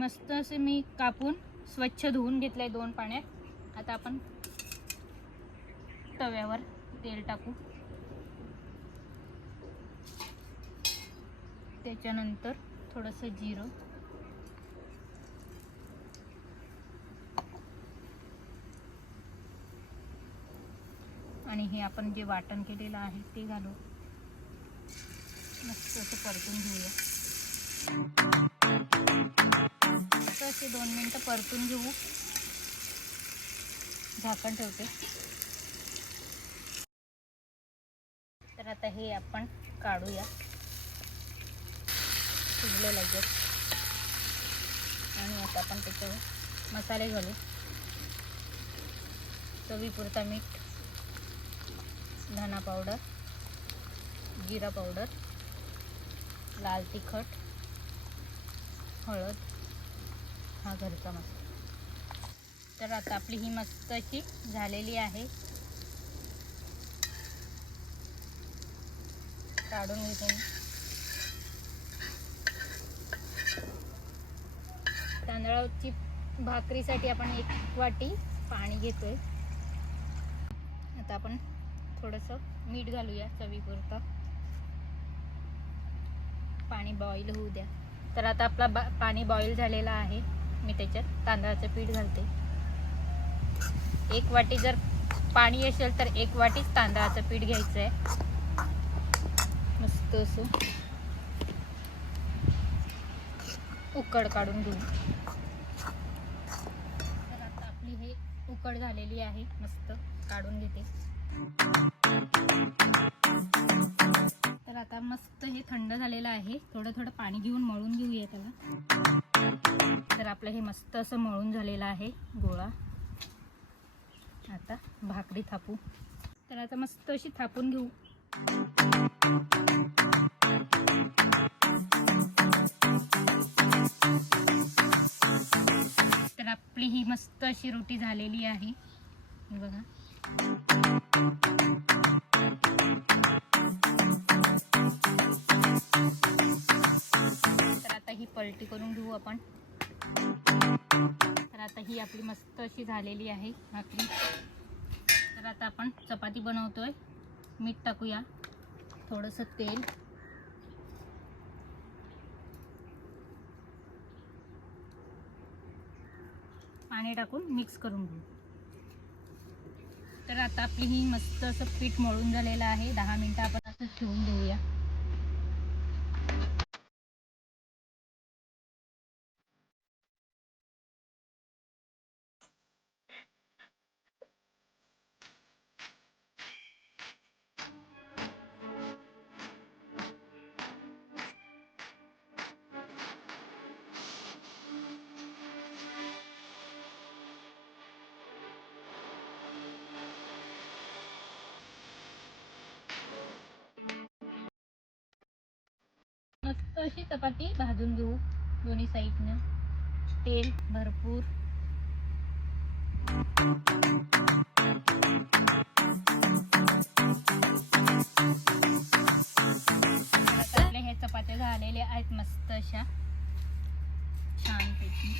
मस्त असे मी कापून स्वच्छ धुवून घेतले दोन पाण्यात. आता आपण तव्यावर तेल टाकू. त्याच्यानंतर थोडंसं जिरं. आणि हे आपण जे वाटण केलेलं आहे ते घालू. मस्त असं परतून घेऊया. मस्त असे दोन मिनटं परतून घेऊ. झाकण ठेवते. तर आता हे आपण काढूया. शिजलं लगेच. आणि आता आपण त्याच्यावर मसाले घालू. चवीपुरता मीठ धना पावडर जिरा पावडर लाल तिखट हळद हा घरचा मसाला तर आता आपली ही मस्त अशी झालेली आहे. काढून घेते मी. तांदळाची भाकरीसाठी आपण एक वाटी पाणी घेतोय. आता आपण थोडंसं मीठ घालूया चवीपुरतं. पाणी बॉईल होऊ द्या. तर आता आपला बा पाणी बॉईल झालेला आहे. मी त्याच्यात तांदळाचं पीठ घालते. एक वाटी जर पाणी असेल तर एक वाटीच तांदळाचं पीठ घ्यायचं आहे मस्त असं उकड काढून घेऊ. तर आता आपली हे उकड झालेली आहे. मस्त काढून घेते. तर आता मस्त हे थंड झालेलं आहे. थोडं थोडं पाणी घेऊन मळून घेऊया त्याला. तर आपलं हे मस्त असं मळून झालेलं आहे गोळा. आता भाकरी थापू. तर आता मस्त अशी थापून घेऊ. तर आपली ही मस्त अशी रोटी झालेली आहे. बघा. तर आता ही पलटी करून घेऊ आपण. तर आता ही आपली मस्त अशी झालेली आहे भाकरी. तर आता आपण चपाती बनवतोय. मीठ टाकूया. थोडंसं तेल. पाणी टाकून मिक्स करून घेऊ. तर आता आपली ही मस्त असं पीठ मळून झालेलं आहे. दहा मिनटं आपण असं ठेवून देऊया. अशी चपाती भाजून घेऊ दोन्ही साईडनं. तेल भरपूर. हे चपात्या झालेले आहेत मस्त अशा. छानपैकी